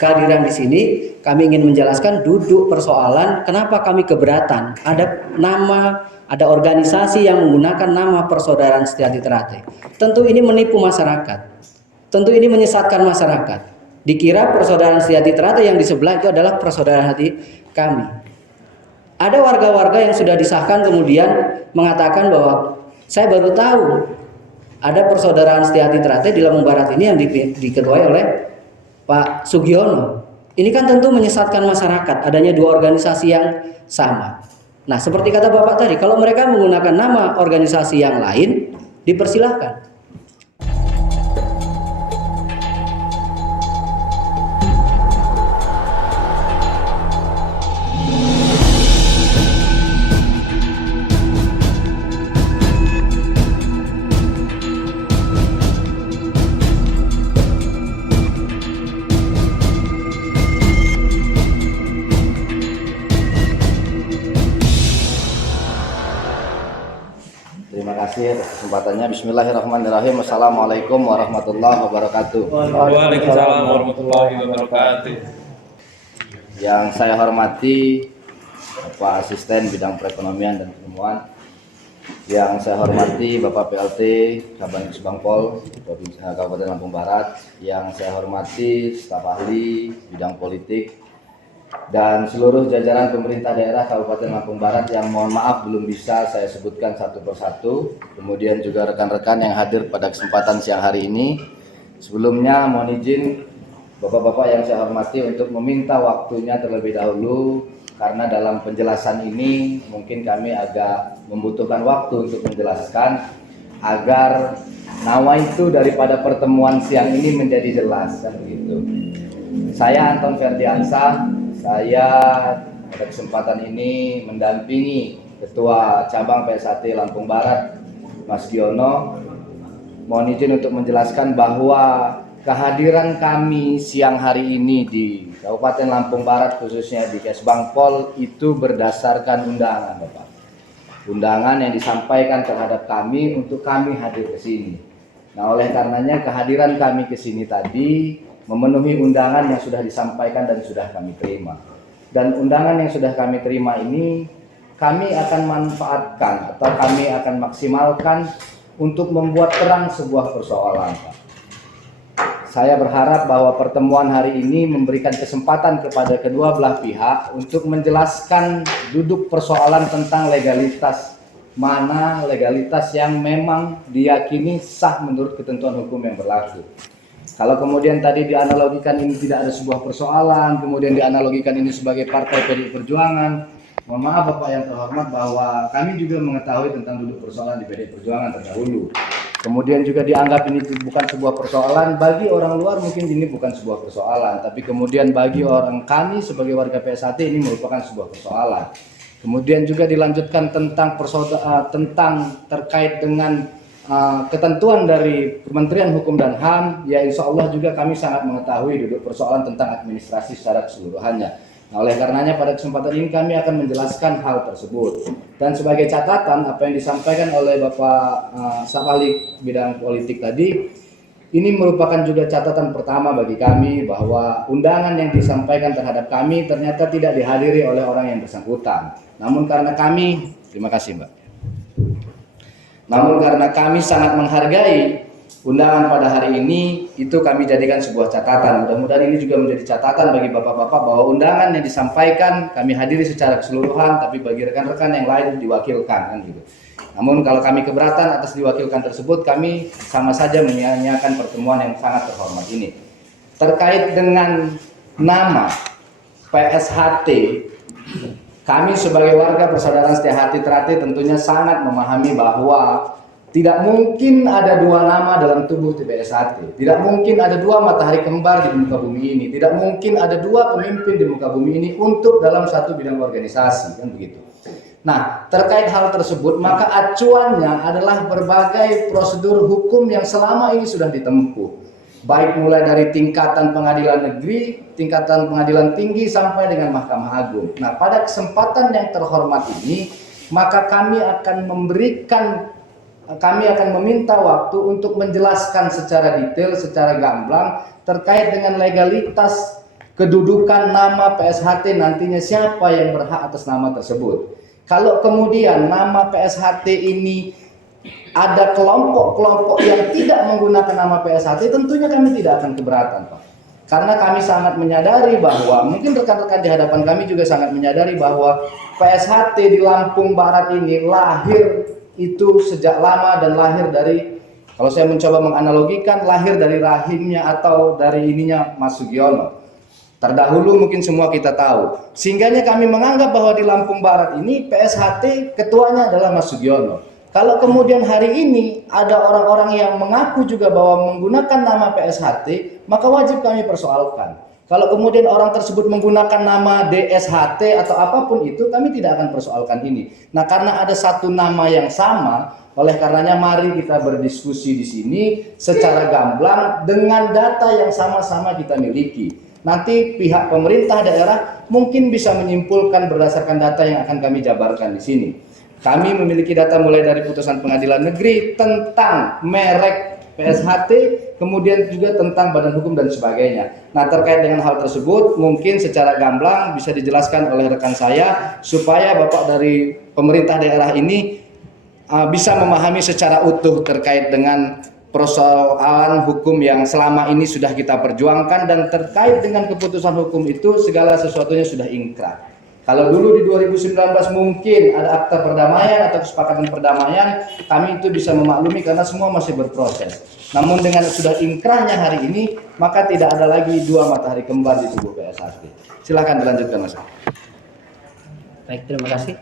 kehadiran di sini kami ingin menjelaskan duduk persoalan kenapa kami keberatan. Ada nama, ada organisasi yang menggunakan nama Persaudaraan Setia Trate. Tentu ini menipu masyarakat. Tentu ini menyesatkan masyarakat. Dikira Persaudaraan Setia Trate yang di sebelah itu adalah persaudaraan hati kami. Ada warga-warga yang sudah disahkan kemudian mengatakan bahwa saya baru tahu ada Persaudaraan Setia Trate di Lampung Barat ini yang diketuai oleh Pak Sugiono. Ini kan tentu menyesatkan masyarakat, adanya dua organisasi yang sama. Nah, seperti kata Bapak tadi, kalau mereka menggunakan nama organisasi yang lain, dipersilahkan. Terima kasih atas kesempatannya. Bismillahirrahmanirrahim. Assalamualaikum warahmatullahi wabarakatuh. Waalaikumsalam warahmatullahi wabarakatuh. Yang saya hormati Bapak Asisten Bidang Perekonomian dan Penemuan, yang saya hormati Bapak PLT Kabang Bangpol Provinsi Kabupaten Lampung Barat, yang saya hormati staf ahli bidang politik dan seluruh jajaran pemerintah daerah Kabupaten Lampung Barat yang mohon maaf belum bisa saya sebutkan satu persatu, kemudian juga rekan-rekan yang hadir pada kesempatan siang hari ini. Sebelumnya mohon izin Bapak-bapak yang saya hormati untuk meminta waktunya terlebih dahulu, karena dalam penjelasan ini mungkin kami agak membutuhkan waktu untuk menjelaskan agar nawaitu daripada pertemuan siang ini menjadi jelas, kan begitu. Saya Anton Ferdiansah. Saya pada kesempatan ini mendampingi Ketua Cabang PSHT Lampung Barat, Mas Giono. Mohon izin untuk menjelaskan bahwa kehadiran kami siang hari ini di Kabupaten Lampung Barat, khususnya di Kesbangpol, itu berdasarkan undangan, Bapak. Undangan yang disampaikan terhadap kami untuk kami hadir ke sini. Nah, oleh karenanya kehadiran kami ke sini tadi memenuhi undangan yang sudah disampaikan dan sudah kami terima. Dan undangan yang sudah kami terima ini kami akan manfaatkan atau kami akan maksimalkan untuk membuat terang sebuah persoalan, Pak. Saya berharap bahwa pertemuan hari ini memberikan kesempatan kepada kedua belah pihak untuk menjelaskan duduk persoalan tentang legalitas, mana legalitas yang memang diyakini sah menurut ketentuan hukum yang berlaku. Kalau kemudian tadi dianalogikan ini tidak ada sebuah persoalan, kemudian dianalogikan ini sebagai partai PDI Perjuangan, mohon maaf Bapak yang terhormat bahwa kami juga mengetahui tentang duduk persoalan di PDI Perjuangan terdahulu. Kemudian juga dianggap ini bukan sebuah persoalan, bagi orang luar mungkin ini bukan sebuah persoalan, tapi kemudian bagi orang kami sebagai warga PSHT ini merupakan sebuah persoalan. Kemudian juga dilanjutkan tentang terkait dengan ketentuan dari Kementerian Hukum dan HAM, ya insya Allah juga kami sangat mengetahui duduk persoalan tentang administrasi secara keseluruhannya. Nah, oleh karenanya pada kesempatan ini kami akan menjelaskan hal tersebut. Dan sebagai catatan apa yang disampaikan oleh Bapak staf ahli bidang politik tadi, ini merupakan juga catatan pertama bagi kami bahwa undangan yang disampaikan terhadap kami ternyata tidak dihadiri oleh orang yang bersangkutan. Namun karena kami, terima kasih Mbak. Namun karena kami sangat menghargai undangan pada hari ini, itu kami jadikan sebuah catatan. Mudah-mudahan ini juga menjadi catatan bagi bapak-bapak bahwa undangan yang disampaikan kami hadiri secara keseluruhan, tapi bagi rekan-rekan yang lain diwakilkan, kan gitu. Namun kalau kami keberatan atas diwakilkan tersebut, kami sama saja menyia-nyiakan pertemuan yang sangat terhormat ini. Terkait dengan nama PSHT, kami sebagai warga Persaudaraan Setia Trate tentunya sangat memahami bahwa tidak mungkin ada dua nama dalam tubuh PSHT. Tidak mungkin ada dua matahari kembar di muka bumi ini. Tidak mungkin ada dua pemimpin di muka bumi ini untuk dalam satu bidang organisasi, kan begitu. Nah, terkait hal tersebut, maka acuannya adalah berbagai prosedur hukum yang selama ini sudah ditempuh. Baik mulai dari tingkatan pengadilan negeri, tingkatan pengadilan tinggi, sampai dengan Mahkamah Agung. Nah, pada kesempatan yang terhormat ini, maka kami akan meminta waktu untuk menjelaskan secara detail, secara gamblang terkait dengan legalitas kedudukan nama PSHT nantinya siapa yang berhak atas nama tersebut. Kalau kemudian nama PSHT ini ada kelompok-kelompok yang tidak menggunakan nama PSHT, tentunya kami tidak akan keberatan, Pak. Karena kami sangat menyadari bahwa, mungkin rekan-rekan di hadapan kami juga sangat menyadari bahwa PSHT di Lampung Barat ini lahir itu sejak lama dan lahir dari, kalau saya mencoba menganalogikan, lahir dari rahimnya atau dari ininya Mas Sugiono. Terdahulu mungkin semua kita tahu. Sehingganya kami menganggap bahwa di Lampung Barat ini PSHT ketuanya adalah Mas Sugiono. Kalau kemudian hari ini ada orang-orang yang mengaku juga bahwa menggunakan nama PSHT, maka wajib kami persoalkan. Kalau kemudian orang tersebut menggunakan nama DSHT atau apapun itu, kami tidak akan persoalkan ini. Nah, karena ada satu nama yang sama, oleh karenanya mari kita berdiskusi di sini secara gamblang dengan data yang sama-sama kita miliki. Nanti pihak pemerintah daerah mungkin bisa menyimpulkan berdasarkan data yang akan kami jabarkan di sini. Kami memiliki data mulai dari putusan pengadilan negeri tentang merek PSHT, kemudian juga tentang badan hukum dan sebagainya. Nah, terkait dengan hal tersebut, mungkin secara gamblang bisa dijelaskan oleh rekan saya, supaya Bapak dari pemerintah daerah ini bisa memahami secara utuh terkait dengan persoalan hukum yang selama ini sudah kita perjuangkan, dan terkait dengan keputusan hukum itu segala sesuatunya sudah ingkrah. Kalau dulu di 2019 mungkin ada akta perdamaian atau kesepakatan perdamaian, kami itu bisa memaklumi karena semua masih berproses. Namun dengan sudah ingkrahnya hari ini, maka tidak ada lagi dua matahari kembar di tubuh PSHT. Silakan dilanjutkan, Mas. Baik, terima kasih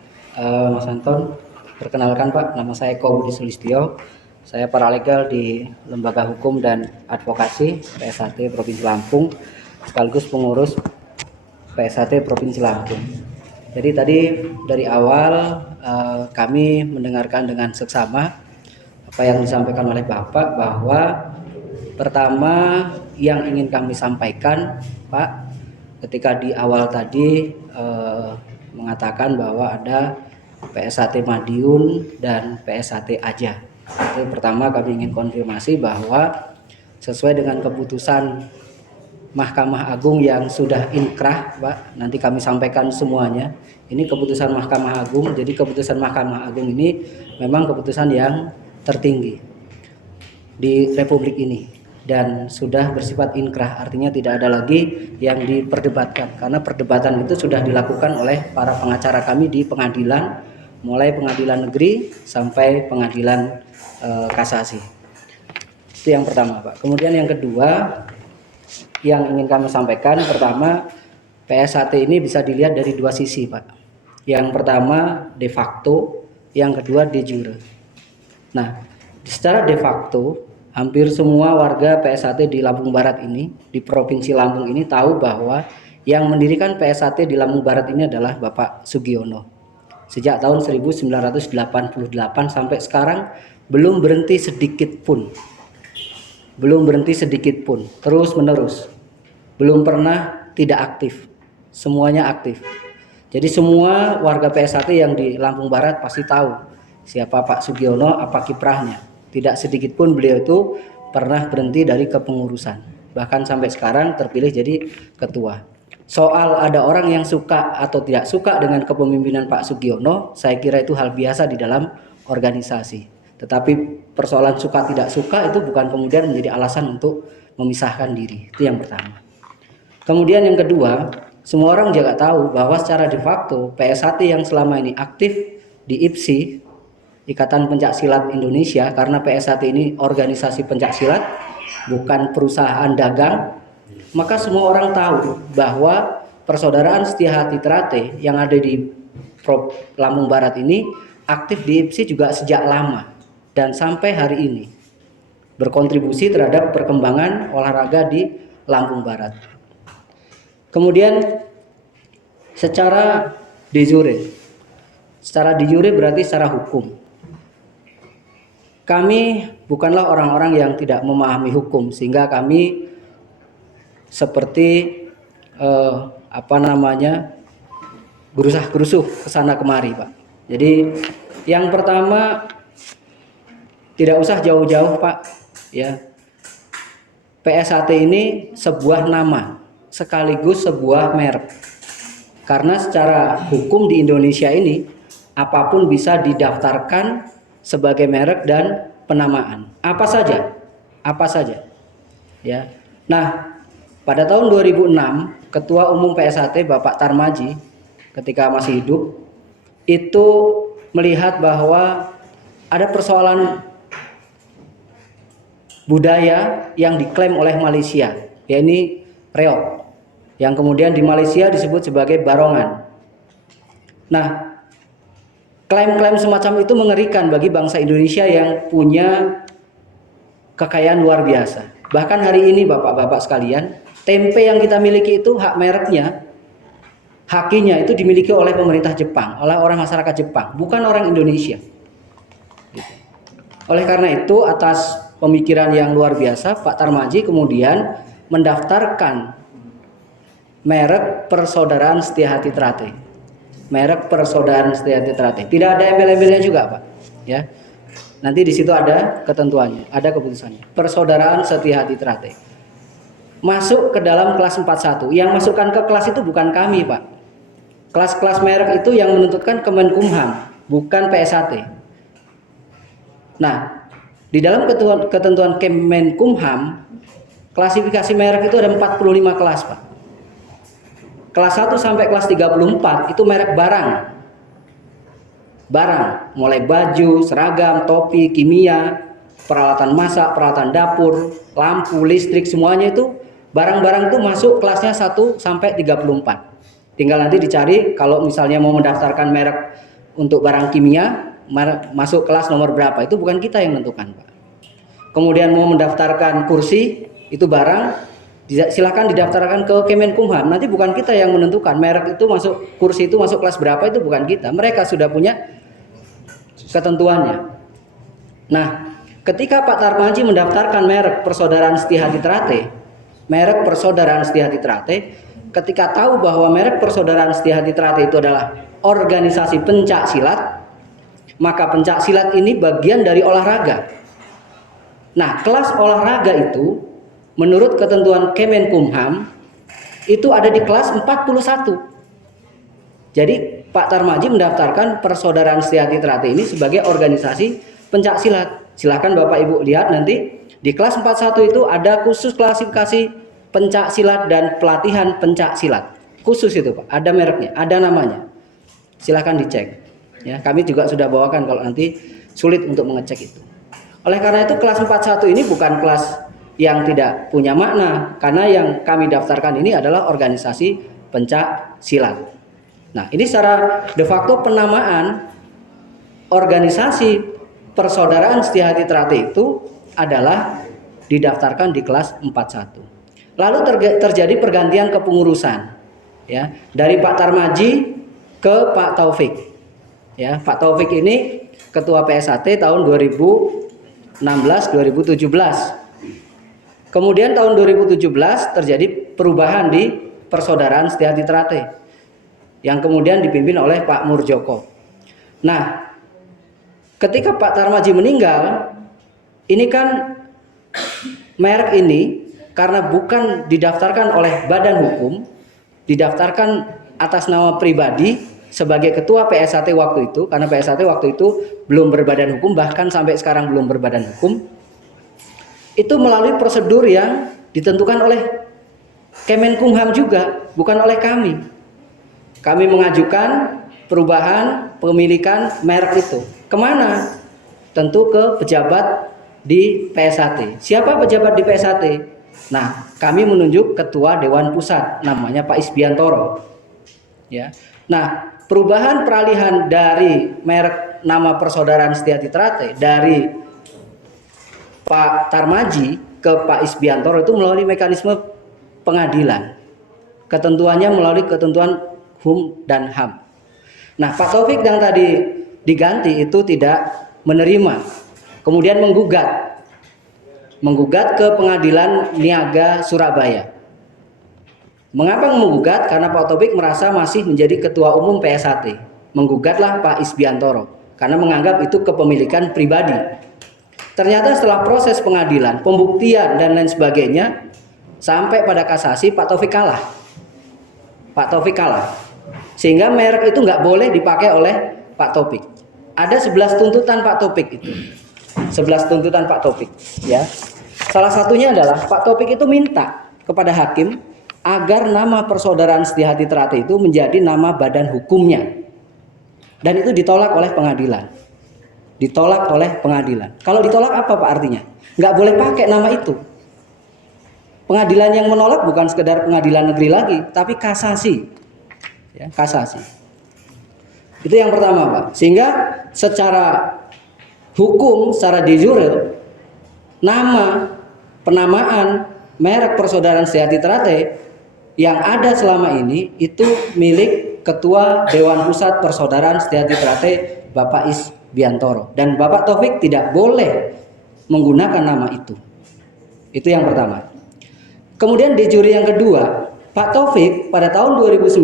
Mas Anton. Perkenalkan Pak, nama saya Eko Budi Sulistyo. Saya paralegal di Lembaga Hukum dan Advokasi PSHT Provinsi Lampung, sekaligus pengurus PSHT Provinsi Lampung. Jadi tadi dari awal kami mendengarkan dengan seksama apa yang disampaikan oleh Bapak, bahwa pertama yang ingin kami sampaikan, Pak, ketika di awal tadi mengatakan bahwa ada PSHT Madiun dan PSHT Aja. Itu pertama kami ingin konfirmasi bahwa sesuai dengan keputusan Mahkamah Agung yang sudah inkrah, Pak, nanti kami sampaikan semuanya. Ini keputusan Mahkamah Agung, jadi keputusan Mahkamah Agung ini memang keputusan yang tertinggi di Republik ini dan sudah bersifat inkrah, artinya tidak ada lagi yang diperdebatkan, karena perdebatan itu sudah dilakukan oleh para pengacara kami di pengadilan, mulai pengadilan negeri sampai pengadilan kasasi. Itu yang pertama, Pak. Kemudian yang kedua yang ingin kami sampaikan, pertama, PSHT ini bisa dilihat dari dua sisi, Pak. Yang pertama de facto, yang kedua de jure. Nah, secara de facto, hampir semua warga PSHT di Lampung Barat ini, di Provinsi Lampung ini tahu bahwa yang mendirikan PSHT di Lampung Barat ini adalah Bapak Sugiono. Sejak tahun 1988 sampai sekarang belum berhenti sedikit pun. Terus menerus, belum pernah tidak aktif, semuanya aktif. Jadi semua warga PSHT yang di Lampung Barat pasti tahu siapa Pak Sugiono, apa kiprahnya. Tidak sedikit pun beliau itu pernah berhenti dari kepengurusan, bahkan sampai sekarang terpilih jadi ketua. Soal ada orang yang suka atau tidak suka dengan kepemimpinan Pak Sugiono, saya kira itu hal biasa di dalam organisasi. Tetapi persoalan suka tidak suka itu bukan kemudian menjadi alasan untuk memisahkan diri. Itu yang pertama. Kemudian yang kedua, semua orang juga tahu bahwa secara de facto PSHT yang selama ini aktif di IPSI, Ikatan Pencaksilat Indonesia, karena PSHT ini organisasi pencaksilat, bukan perusahaan dagang, maka semua orang tahu bahwa Persaudaraan Setia-Hati Trate yang ada di Lampung Barat ini aktif di IPSI juga sejak lama dan sampai hari ini berkontribusi terhadap perkembangan olahraga di Lampung Barat. Kemudian secara de jure berarti secara hukum. Kami bukanlah orang-orang yang tidak memahami hukum, sehingga kami seperti gerusah-gerusuh kesana kemari, Pak. Jadi yang pertama, tidak usah jauh-jauh, Pak, ya. PSHT ini sebuah nama sekaligus sebuah merek. Karena secara hukum di Indonesia ini apapun bisa didaftarkan sebagai merek dan penamaan. Apa saja? Ya. Nah, pada tahun 2006, Ketua Umum PSAT Bapak Tarmadji ketika masih hidup itu melihat bahwa ada persoalan budaya yang diklaim oleh Malaysia, yakni reog, yang kemudian di Malaysia disebut sebagai barongan. Nah, klaim-klaim semacam itu mengerikan bagi bangsa Indonesia yang punya kekayaan luar biasa. Bahkan hari ini bapak-bapak sekalian, tempe yang kita miliki itu hak mereknya, hakinya itu dimiliki oleh pemerintah Jepang, oleh orang masyarakat Jepang, bukan orang Indonesia. Oleh karena itu, atas pemikiran yang luar biasa, Pak Tarmadji kemudian mendaftarkan merek Persaudaraan Setiahati Trate. Merek Persaudaraan Setiahati Trate. Tidak ada embel-embelnya juga, Pak. Ya. Nanti di situ ada ketentuannya, ada keputusannya. Persaudaraan Setiahati Trate. Masuk ke dalam kelas 41. Yang masukkan ke kelas itu bukan kami, Pak. Kelas-kelas merek itu yang menentukan Kemenkumham, bukan PSAT. Nah, di dalam ketentuan Kemenkumham, klasifikasi merek itu ada 45 kelas, Pak. Kelas 1 sampai kelas 34 itu merek barang. Barang, mulai baju, seragam, topi, kimia, peralatan masak, peralatan dapur, lampu, listrik, semuanya itu barang-barang itu masuk kelasnya 1 sampai 34. Tinggal nanti dicari kalau misalnya mau mendaftarkan merek untuk barang kimia, masuk kelas nomor berapa, itu bukan kita yang menentukan, Pak. Kemudian mau mendaftarkan kursi, itu barang, silakan didaftarkan ke Kemenkumham. Nanti bukan kita yang menentukan merek itu masuk, kursi itu masuk kelas berapa, itu bukan kita. Mereka sudah punya ketentuannya. Nah, ketika Pak Tarmadji mendaftarkan merek Persaudaraan Setiahati Trate, merek Persaudaraan Setiahati Trate, ketika tahu bahwa merek Persaudaraan Setiahati Trate itu adalah organisasi pencak silat, maka pencak silat ini bagian dari olahraga. Nah, kelas olahraga itu menurut ketentuan Kemenkumham itu ada di kelas 41. Jadi Pak Tarmadji mendaftarkan Persaudaraan Setiahati Trate ini sebagai organisasi pencak silat. Silakan Bapak Ibu lihat nanti di kelas 41 itu ada khusus klasifikasi pencak silat dan pelatihan pencak silat. Khusus itu, Pak. Ada mereknya, ada namanya. Silakan dicek. Ya, kami juga sudah bawakan kalau nanti sulit untuk mengecek itu. Oleh karena itu kelas 41 ini bukan kelas yang tidak punya makna, karena yang kami daftarkan ini adalah organisasi pencak silat. Nah, ini secara de facto penamaan organisasi Persaudaraan Setiahati Trate itu adalah didaftarkan di kelas 41. Lalu terjadi pergantian kepengurusan, ya, dari Pak Tarmadji ke Pak Taufik. Ya, Pak Taufik ini ketua PSAT tahun 2016-2017. Kemudian tahun 2017 terjadi perubahan di Persaudaraan Setiahati Trate yang kemudian dipimpin oleh Pak Murjoko. Nah, ketika Pak Tarmadji meninggal, ini kan merek ini karena bukan didaftarkan oleh badan hukum, didaftarkan atas nama pribadi sebagai ketua PSAT waktu itu, karena PSAT waktu itu belum berbadan hukum, bahkan sampai sekarang belum berbadan hukum. Itu melalui prosedur yang ditentukan oleh Kemenkumham juga, bukan oleh kami. Kami mengajukan perubahan pemilikan merek itu. Kemana? Tentu ke pejabat di PSAT. Siapa pejabat di PSAT? Nah, kami menunjuk ketua Dewan Pusat, namanya Pak Isbiantoro. Ya. Nah, perubahan peralihan dari merek nama Persaudaraan Setiahati Trate dari Pak Tarmadji ke Pak Isbiantoro itu melalui mekanisme pengadilan. Ketentuannya melalui ketentuan HUM dan HAM. Nah, Pak Taufik yang tadi diganti itu tidak menerima, kemudian menggugat ke Pengadilan Niaga Surabaya. Mengapa menggugat? Karena Pak Taufik merasa masih menjadi ketua umum PSAT. Menggugatlah Pak Isbiantoro karena menganggap itu kepemilikan pribadi. Ternyata setelah proses pengadilan, pembuktian dan lain sebagainya, Sampai pada kasasi Pak Taufik kalah. Pak Taufik kalah. Sehingga merek itu nggak boleh dipakai oleh Pak Taufik. Ada 11 tuntutan Pak Taufik itu. 11 tuntutan Pak Taufik, ya. Salah satunya adalah Pak Taufik itu minta kepada hakim agar nama persaudaraan Setiahati Trate itu menjadi nama badan hukumnya. Dan itu ditolak oleh pengadilan. Ditolak oleh pengadilan. Kalau ditolak apa Pak artinya? Nggak boleh pakai nama itu. Pengadilan yang menolak bukan sekedar pengadilan negeri lagi, tapi kasasi. Ya, kasasi. Itu yang pertama Pak. Sehingga secara hukum, secara de jure, nama, penamaan, merek persaudaraan Setiahati Trate yang ada selama ini itu milik Ketua Dewan Pusat Persaudaraan Setiahati Trate Bapak Isbiantoro. Dan Bapak Taufik tidak boleh menggunakan nama itu. Itu yang pertama. Kemudian de jure yang kedua, Pak Taufik pada tahun 2019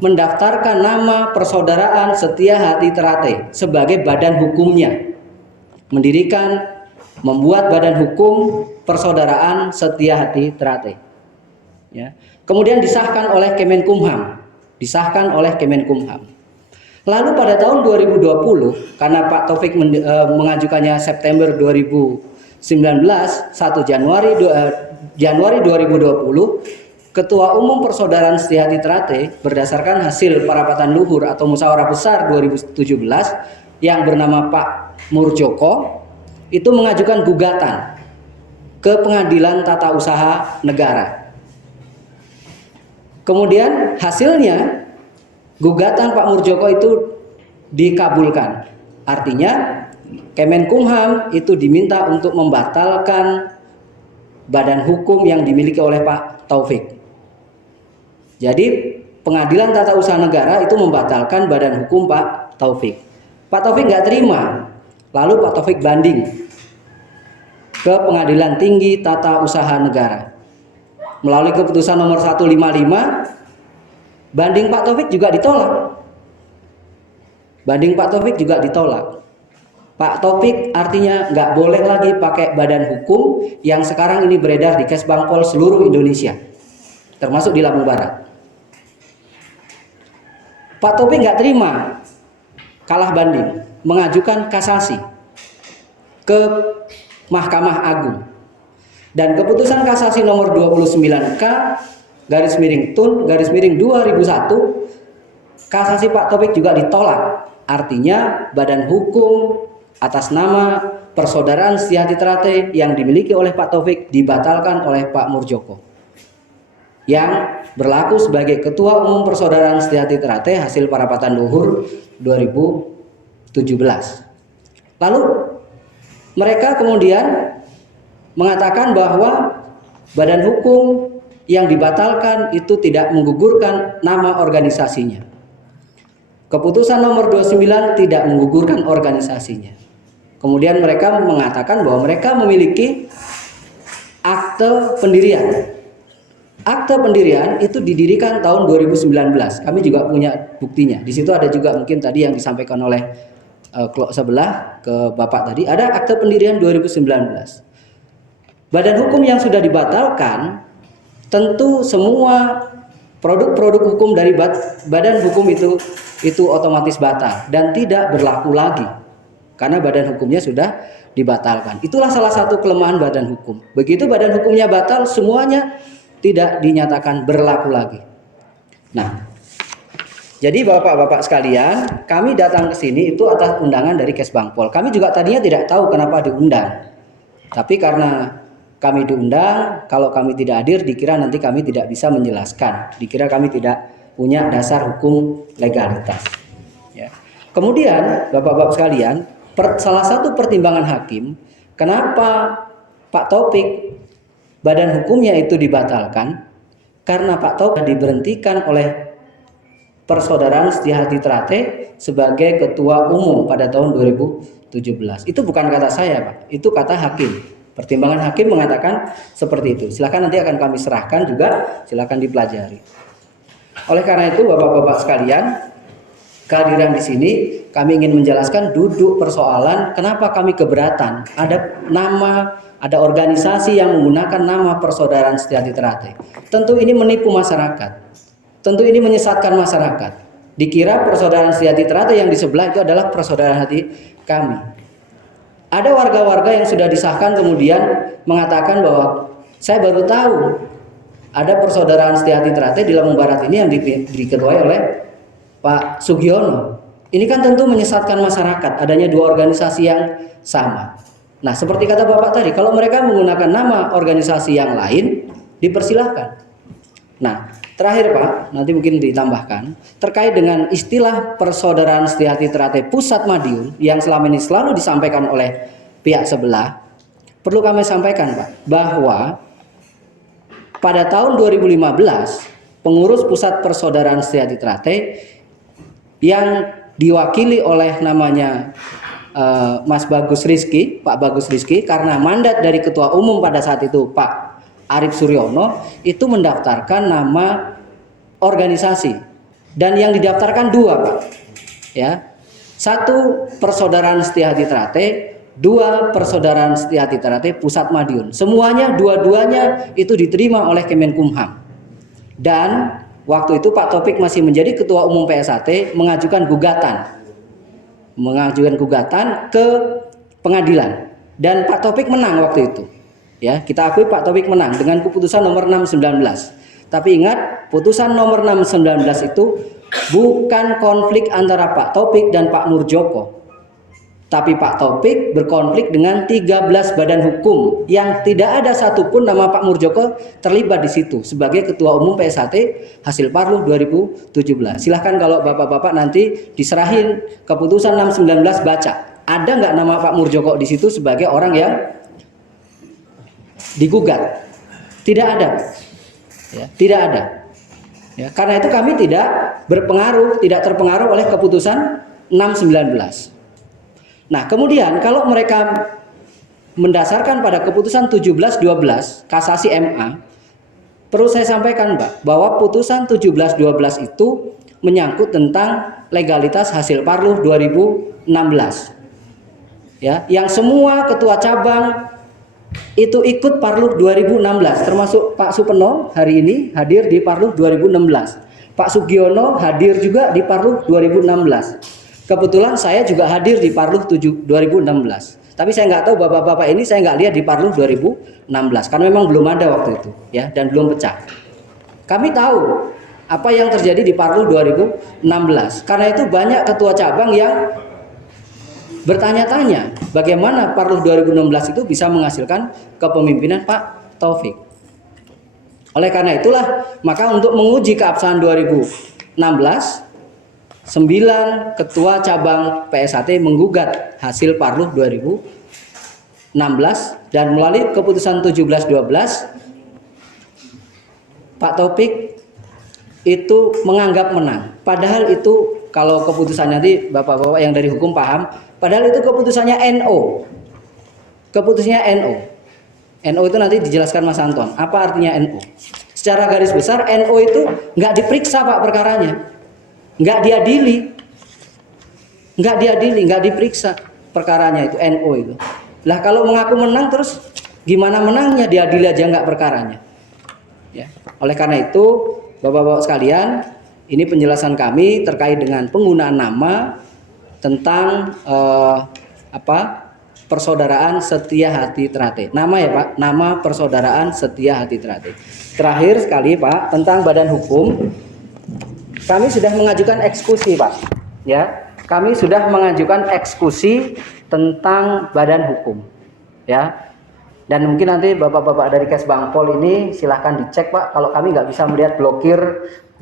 mendaftarkan nama Persaudaraan Setiahati Trate sebagai badan hukumnya. Mendirikan, membuat badan hukum Persaudaraan Setiahati Trate. Ya. Kemudian disahkan oleh Kemenkumham. Disahkan oleh Kemenkumham. Lalu pada tahun 2020, karena Pak Taufik mengajukannya September 2019, 1 Januari 2020, Ketua Umum Persaudaraan Setiahati Trate berdasarkan hasil parapatan luhur atau musyawarah besar 2017 yang bernama Pak Murjoko itu mengajukan gugatan ke Pengadilan Tata Usaha Negara. Kemudian hasilnya gugatan Pak Murjoko itu dikabulkan. Artinya Kemenkumham itu diminta untuk membatalkan badan hukum yang dimiliki oleh Pak Taufik. Jadi Pengadilan Tata Usaha Negara itu membatalkan badan hukum Pak Taufik. Pak Taufik nggak terima. Lalu Pak Taufik banding ke Pengadilan Tinggi Tata Usaha Negara. Melalui keputusan nomor 155, banding Pak Taufik juga ditolak. Banding Pak Taufik juga ditolak. Pak Taufik artinya nggak boleh lagi pakai badan hukum yang sekarang ini beredar di Kesbangpol seluruh Indonesia, termasuk di Lampung Barat. Pak Taufik nggak terima, kalah banding, mengajukan kasasi ke Mahkamah Agung. Dan keputusan kasasi nomor 29K /TUN/2001 kasasi Pak Taufik juga ditolak. Artinya badan hukum atas nama Persaudaraan Setiahati Trate yang dimiliki oleh Pak Taufik dibatalkan oleh Pak Murjoko yang berlaku sebagai Ketua Umum Persaudaraan Setiahati Trate hasil parapatan luhur 2017. Lalu mereka kemudian mengatakan bahwa badan hukum yang dibatalkan itu tidak menggugurkan nama organisasinya. Keputusan nomor 29 tidak menggugurkan organisasinya. Kemudian mereka mengatakan bahwa mereka memiliki akte pendirian. Akte pendirian itu didirikan tahun 2019. Kami juga punya buktinya. Di situ ada juga mungkin tadi yang disampaikan oleh kelompok sebelah ke Bapak tadi. Ada akte pendirian 2019. Badan hukum yang sudah dibatalkan, tentu semua produk-produk hukum dari badan hukum itu otomatis batal dan tidak berlaku lagi. Karena badan hukumnya sudah dibatalkan. Itulah salah satu kelemahan badan hukum. Begitu badan hukumnya batal, semuanya tidak dinyatakan berlaku lagi. Nah, jadi bapak-bapak sekalian, kami datang ke sini itu atas undangan dari Kesbangpol. Kami juga tadinya tidak tahu kenapa diundang. Tapi karena kami diundang, kalau kami tidak hadir, dikira nanti kami tidak bisa menjelaskan. Dikira kami tidak punya dasar hukum legalitas. Ya. Kemudian, bapak-bapak sekalian, salah satu pertimbangan hakim, kenapa Pak Taufik badan hukumnya itu dibatalkan, karena Pak Taufik diberhentikan oleh Persaudaraan Setiahati Trate sebagai ketua umum pada tahun 2017. Itu bukan kata saya, Pak. Itu kata hakim. Pertimbangan hakim mengatakan seperti itu. Silakan nanti akan kami serahkan juga, silakan dipelajari. Oleh karena itu, bapak-bapak sekalian, kehadiran di sini kami ingin menjelaskan duduk persoalan kenapa kami keberatan ada nama ada organisasi yang menggunakan nama Persaudaraan Setia-Hati Ternate. Tentu ini menipu masyarakat. Tentu ini menyesatkan masyarakat. Dikira Persaudaraan Setia-Hati Ternate yang di sebelah itu adalah persaudaraan hati kami. Ada warga-warga yang sudah disahkan kemudian mengatakan bahwa saya baru tahu ada Persaudaraan Setia-Hati Ternate di Lampung Barat ini yang diketuai oleh Pak Sugiono. Ini kan tentu menyesatkan masyarakat, adanya dua organisasi yang sama. Nah, seperti kata Bapak tadi, kalau mereka menggunakan nama organisasi yang lain, dipersilahkan. Nah, terakhir Pak, nanti mungkin ditambahkan, terkait dengan istilah Persaudaraan Setia-Hati Ternate Pusat Madiun yang selama ini selalu disampaikan oleh pihak sebelah, perlu kami sampaikan Pak, bahwa pada tahun 2015, pengurus Pusat Persaudaraan Setia-Hati Ternate yang diwakili oleh namanya Mas Bagus Rizky, Pak Bagus Rizky, karena mandat dari Ketua Umum pada saat itu Pak Arief Suryono, itu mendaftarkan nama organisasi, dan yang didaftarkan dua Pak, ya, satu Persaudaraan Setia-Hati Ternate, dua Persaudaraan Setia-Hati Ternate Pusat Madiun. Semuanya dua-duanya itu diterima oleh Kemenkumham, dan waktu itu Pak Taufik masih menjadi Ketua Umum PSHT mengajukan gugatan ke pengadilan, dan Pak Taufik menang waktu itu. Ya, kita akui Pak Taufik menang dengan keputusan nomor 619. Tapi ingat, putusan nomor 619 itu bukan konflik antara Pak Taufik dan Pak Murjoko. Tapi Pak Taufik berkonflik dengan 13 badan hukum yang tidak ada satupun nama Pak Murjoko terlibat di situ sebagai Ketua Umum PSHT hasil Parluh 2017. Silahkan kalau Bapak-Bapak nanti diserahin keputusan 619 baca. Ada nggak nama Pak Murjoko di situ sebagai orang yang digugat? Tidak ada, ya, tidak ada. Ya, karena itu kami tidak terpengaruh oleh keputusan 619. Nah, kemudian kalau mereka mendasarkan pada keputusan 1712 kasasi MA, perlu saya sampaikan Mbak, bahwa putusan 1712 itu menyangkut tentang legalitas hasil Parluh 2016. Ya, yang semua ketua cabang itu ikut Parluh 2016, termasuk Pak Supeno hari ini hadir di Parluh 2016. Pak Sugiono hadir juga di Parluh 2016. Kebetulan saya juga hadir di Parluh 2016. Tapi saya nggak tahu bapak-bapak ini, saya nggak lihat di Parluh 2016 karena memang belum ada waktu itu, ya, dan belum pecah. Kami tahu apa yang terjadi di Parluh 2016. Karena itu banyak ketua cabang yang bertanya-tanya bagaimana Parluh 2016 itu bisa menghasilkan kepemimpinan Pak Taufik. Oleh karena itulah, maka untuk menguji keabsahan 2016, 9 ketua cabang PSHT menggugat hasil Parluh 2016, dan melalui keputusan 1712 Pak Taufik itu menganggap menang. Padahal itu kalau keputusannya nanti Bapak-bapak yang dari hukum paham, padahal itu keputusannya NO. Keputusannya NO. NO itu nanti dijelaskan Mas Anton. Apa artinya NO? Secara garis besar NO itu nggak diperiksa Pak perkaranya. Nggak diadili, nggak diperiksa perkaranya itu, NO itu. Lah kalau mengaku menang terus gimana menangnya? Diadili aja nggak perkaranya. Ya. Oleh karena itu, Bapak-bapak sekalian, ini penjelasan kami terkait dengan penggunaan nama tentang Persaudaraan Setia-Hati Ternate. Nama ya Pak, nama Persaudaraan Setia-Hati Ternate. Terakhir sekali Pak, tentang badan hukum. Kami sudah mengajukan eksekusi Pak, ya. Kami sudah mengajukan eksekusi tentang badan hukum, ya. Dan mungkin nanti bapak-bapak dari Kesbangpol ini silahkan dicek Pak, kalau kami nggak bisa melihat blokir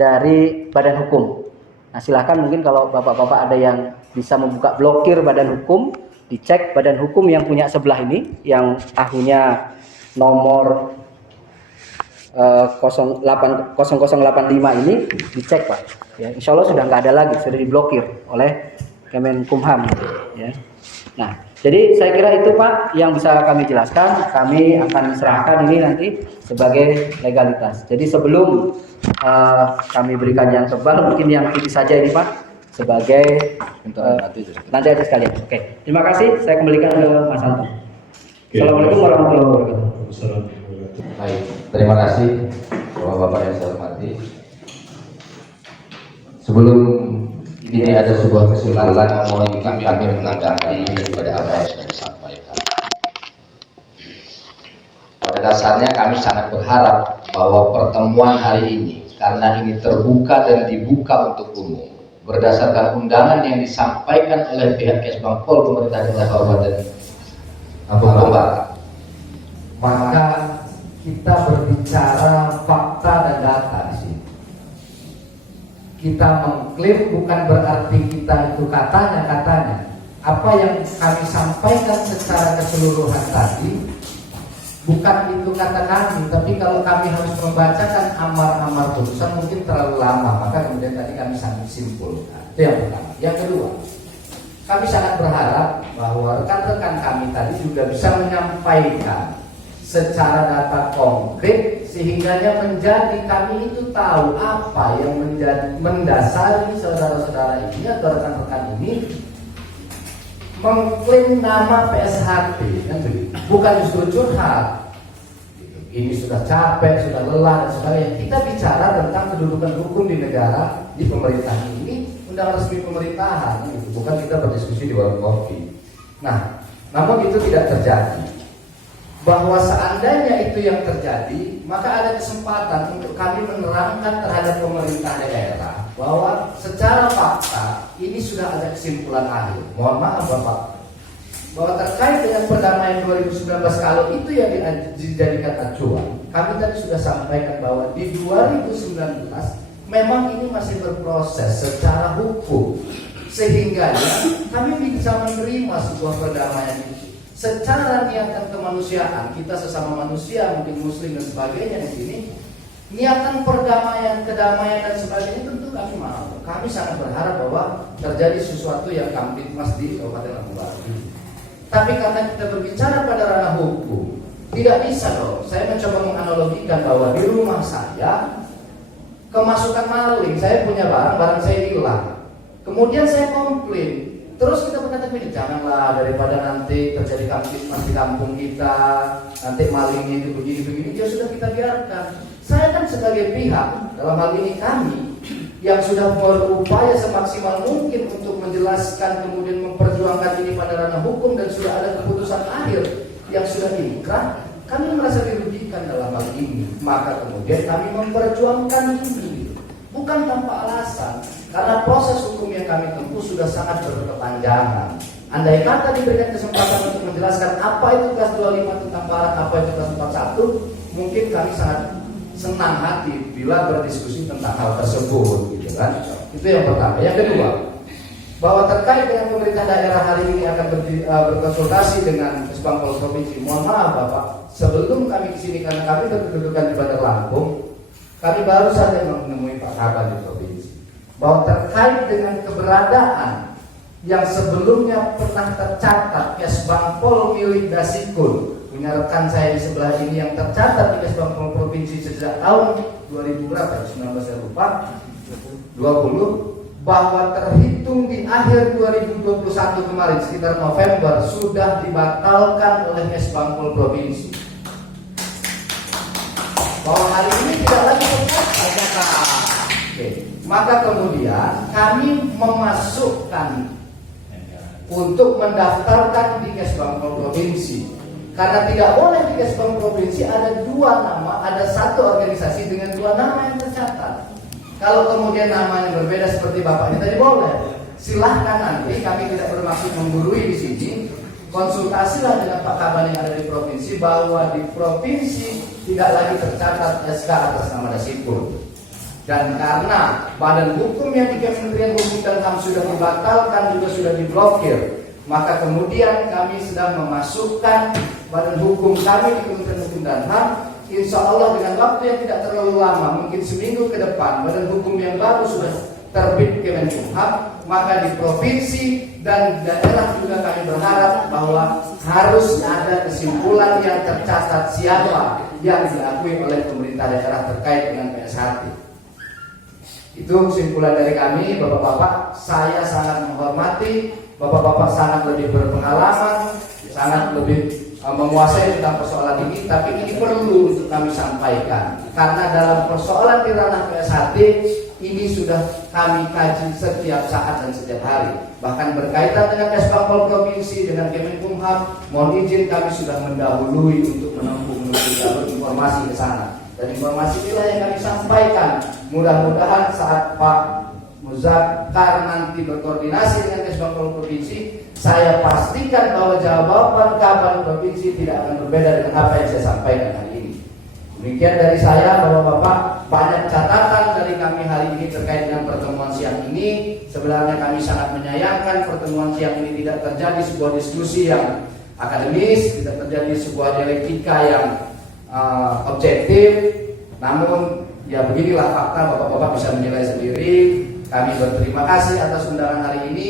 dari badan hukum. Nah silahkan mungkin kalau bapak-bapak ada yang bisa membuka blokir badan hukum, dicek badan hukum yang punya sebelah ini, yang tahunya nomor 0085 ini, dicek Pak. Ya, insya Allah sudah nggak ada lagi, sudah diblokir oleh Kemenkumham. Ya. Nah, jadi saya kira itu Pak yang bisa kami jelaskan. Kami akan serahkan ini nanti sebagai legalitas. Jadi sebelum kami berikan yang tebal, mungkin yang tipis saja ini Pak sebagai nanti aja sekalian. Oke, terima kasih. Saya kembalikan ke Mas Anton. Assalamualaikum warahmatullahi wabarakatuh. Baik, terima kasih Bapak-Bapak yang saya hormati. Sebelum ini ada sebuah kesimpulan, mohon kami menanggapi daripada apa yang sudah disampaikan. Pada dasarnya kami sangat berharap bahwa pertemuan hari ini, karena ini terbuka dan dibuka untuk umum, berdasarkan undangan yang disampaikan oleh pihak Kesbangpol pemerintah daerah Kabupaten Lampung Barat, maka kita berbicara fakta dan data di sini. Kita mengklaim bukan berarti kita itu katanya. Apa yang kami sampaikan secara keseluruhan tadi bukan itu kata kami, tapi kalau kami harus membacakan amar-amar putusan mungkin terlalu lama, maka kemudian tadi kami sangat simpulkan. Itu yang pertama. Yang kedua, kami sangat berharap bahwa rekan-rekan kami tadi juga bisa menyampaikan secara data konkret sehingga menjadi kami itu tahu apa yang mendasari saudara-saudara ini atau rekan-rekan ini mengklaim nama PSHT, kan begitu. Bukan justru curhat. Ini sudah capek, sudah lelah dan sebagainya. Kita bicara tentang kedudukan hukum di negara, di pemerintahan ini, undang resmi pemerintahan, gitu. Bukan kita berdiskusi di warung kopi. Nah, namun itu tidak terjadi. Bahwa seandainya itu yang terjadi, maka ada kesempatan untuk kami menerangkan terhadap pemerintah daerah bahwa secara fakta ini sudah ada kesimpulan akhir. Mohon maaf Bapak, bahwa terkait dengan perdamaian 2019 kalau itu yang dijadikan acuan, kami tadi sudah sampaikan bahwa di 2019 memang ini masih berproses secara hukum, sehingga kami bisa menerima sebuah perdamaian itu. Secara niatan kemanusiaan, kita sesama manusia, mungkin muslim dan sebagainya di sini, niatan perdamaian, kedamaian dan sebagainya tentu kami mau. Kami sangat berharap bahwa terjadi sesuatu yang kamtipmas di Kabupaten Lampung Barat. Tapi karena kita berbicara pada ranah hukum, tidak bisa dong. Saya mencoba menganalogikan bahwa di rumah saya kemasukan maling, saya punya barang saya hilang. Kemudian saya komplain. Terus kita berkata begini, janganlah daripada nanti terjadi kamtipmas di kampung kita, nanti malingnya itu begini-begini, ya sudah kita biarkan. Saya kan sebagai pihak, dalam hal ini kami, yang sudah berupaya semaksimal mungkin untuk menjelaskan kemudian memperjuangkan ini pada ranah hukum dan sudah ada keputusan akhir yang sudah inkrah, kami merasa dirugikan dalam hal ini. Maka kemudian kami memperjuangkan ini, bukan tanpa alasan. Karena proses hukum yang kami tempuh sudah sangat berkepanjangan. Andai kata diberikan kesempatan untuk menjelaskan apa itu kelas 25 tentang Barat, apa itu kelas 41, mungkin kami sangat senang hati bila berdiskusi tentang hal tersebut, gitu kan? Itu yang pertama. Yang kedua, bahwa terkait dengan pemerintah daerah hari ini akan berkonsultasi dengan Kesbangpol Provinsi. Mohon maaf Bapak, sebelum kami kesini karena kami berkedudukan di Bandar Lampung, kami baru saja menemui Pak Kaban di provinsi. Bahwa terkait dengan keberadaan yang sebelumnya pernah tercatat Kesbangpol milik Dasikun, punya rekan saya di sebelah ini yang tercatat di Kesbangpol Provinsi sejak tahun 2000 berapa? 19 saya lupa, 20, bahwa terhitung di akhir 2021 kemarin sekitar November sudah dibatalkan oleh Kesbangpol Provinsi. Bahwa hari ini tidak lagi tercatat. Maka kemudian kami memasukkan untuk mendaftarkan di Kesbangpol Provinsi. Karena tidak boleh di Kesbangpol Provinsi ada dua nama, ada satu organisasi dengan dua nama yang tercatat. Kalau kemudian nama yang berbeda seperti Bapak ini tadi boleh. Silahkan, nanti kami tidak bermaksud menggurui di sini. Konsultasilah dengan Pak Kaban yang ada di provinsi bahwa di provinsi tidak lagi tercatat SK atas nama Dasikun. Dan karena badan hukum yang di Kementerian Hukum dan HAM sudah dibatalkan, juga sudah diblokir, maka kemudian kami sedang memasukkan badan hukum kami di Kementerian Hukum dan HAM. Insya Allah dengan waktu yang tidak terlalu lama, mungkin seminggu ke depan, badan hukum yang baru sudah terbit Kemenkumham. Maka di provinsi dan daerah juga kami berharap bahwa harus ada kesimpulan yang tercatat siapa yang diakui oleh pemerintah daerah terkait dengan PSHT. Itu kesimpulan dari kami, Bapak-bapak. Saya sangat menghormati, Bapak-bapak sangat lebih berpengalaman, sangat lebih menguasai tentang persoalan ini, tapi ini perlu untuk kami sampaikan karena dalam persoalan di ranah PSHT ini sudah kami kaji setiap saat dan setiap hari. Bahkan berkaitan dengan Kesbangpol Provinsi, dengan Kemenkumham, mohon izin kami sudah mendahului untuk menempuh jalur informasi ke sana. Dan informasi inilah yang kami sampaikan. Mudah-mudahan saat Pak Muzakkar nanti berkoordinasi dengan Kesbangpol Provinsi, saya pastikan bahwa jawaban kapan provinsi tidak akan berbeda dengan apa yang saya sampaikan hari ini. Demikian dari saya, Bapak-bapak, banyak catatan dari kami hari ini terkait dengan pertemuan siang ini. Sebenarnya kami sangat menyayangkan pertemuan siang ini tidak terjadi sebuah diskusi yang akademis, tidak terjadi sebuah dialektika yang objektif. Namun ya beginilah fakta, Bapak-bapak bisa menilai sendiri. Kami berterima kasih atas undangan hari ini.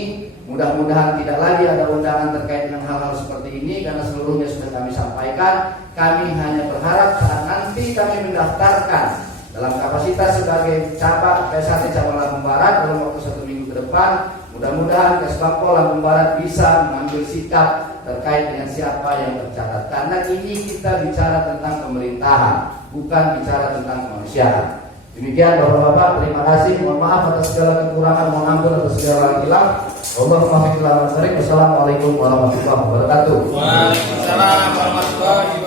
Mudah-mudahan tidak lagi ada undangan terkait dengan hal-hal seperti ini karena seluruhnya sudah kami sampaikan. Kami hanya berharap saat nanti kami mendaftarkan dalam kapasitas sebagai cabang PSHT cabang Lampung Barat dalam waktu 1 minggu ke depan, mudah-mudahan Kesbangpol Lampung Barat bisa mengambil sikap terkait dengan siapa yang tercatat. Karena ini kita bicara tentang pemerintahan, bukan bicara tentang kemanusiaan. Demikian Bapak-bapak, terima kasih. Mohon maaf atas segala kekurangan, mohon ampun atas segala hilang. Wassalamualaikum warahmatullahi wabarakatuh. Waalaikumsalam warahmatullahi